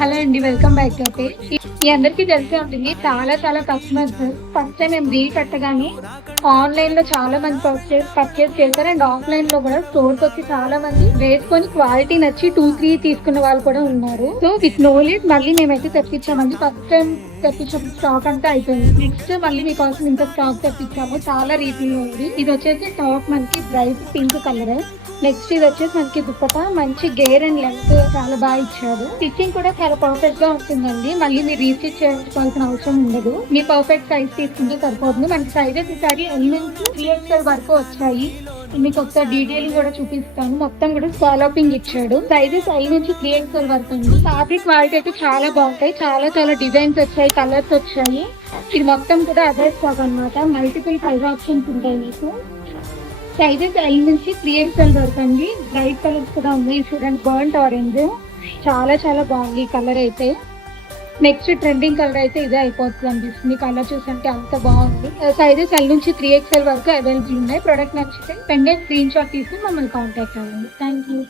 Hello అండి, welcome back to page. మీ అందరికీ తెలిసే ఉంటుంది, చాలా కస్టమర్స్ ఫస్ట్ టైం మేము రీల్ పెట్టగానే ఆన్లైన్ లో చాలా మంది పర్చేస్ చేశారు. అండ్ ఆఫ్లైన్ లో కూడా స్టోర్కి వచ్చి చాలా మంది వేసుకొని క్వాలిటీ నచ్చి 2-3 తీసుకున్న వాళ్ళు కూడా ఉన్నారు. సో విత్ నాలెడ్జ్ మళ్ళీ మేమైతే తెప్పించామండి. ఫస్ట్ టైం తెప్పించాము, స్టాక్ అంతా అయిపోయింది. నెక్స్ట్ మళ్ళీ మీకోసం ఇంత స్టాక్ తెప్పించాము. చాలా రీతిలో ఉంది. ఇది వచ్చేసి టాప్ మనకి బ్రైట్ పింక్ కలర్. నెక్స్ట్ ఇది వచ్చేసి మనకి దుప్పట మంచి గేర్ అండ్ లెంత్ చాలా బాగా ఇచ్చాడు. స్టిచ్చింగ్ కూడా చాలా పర్ఫెక్ట్ గా ఉంటుందండి. మళ్ళీ మీరు రీస్టిచ్ చేసుకోవాల్సిన అవసరం ఉండదు. మీ పర్ఫెక్ట్ సైజ్ తీసుకుంటే సరిపోతుంది. మనకి సైజెస్ ఈసారి ఎలిమెంట్స్ 3XL వరకు వచ్చాయి. మీకు ఒకసారి డీటెయిలింగ్ కూడా చూపిస్తాను. మొత్తం కూడా స్కాలపింగ్ ఇచ్చాడు. సైజెస్ 5 నుంచి 3XL వరకు ఉంది. ఫ్యాబ్రిక్ క్వాలిటీ అయితే చాలా బాగుంటాయి. చాలా డిజైన్స్ వచ్చాయి, కలర్స్ వచ్చాయి. ఇది మొత్తం కూడా అదే స్టాక్ అనమాట. మల్టిపుల్ కలర్ ఆప్షన్స్ ఉంటాయి మీకు. సైజెస్ 5 నుంచి 3XL వరకు అండి. బ్రైట్ కలర్స్ కూడా ఉన్నాయి. చూడండి, బర్న్ట్ ఆరెంజ్ చాలా బాగుంది ఈ కలర్ అయితే. నెక్స్ట్ ట్రెండింగ్ కలర్ అయితే ఇదే అయిపోతుంది అనిపిస్తుంది. కలర్ చూసంటే అంత బాగుంది. సైజెస్ 5 నుంచి 3XL వరకు అవైలబుల్ ఉన్నాయి. ప్రొడక్ట్ నచ్చితే వెంటనే స్క్రీన్ షాట్ తీసుకుని మమ్మల్ని కాంటాక్ట్ అవ్వండి. Thank you.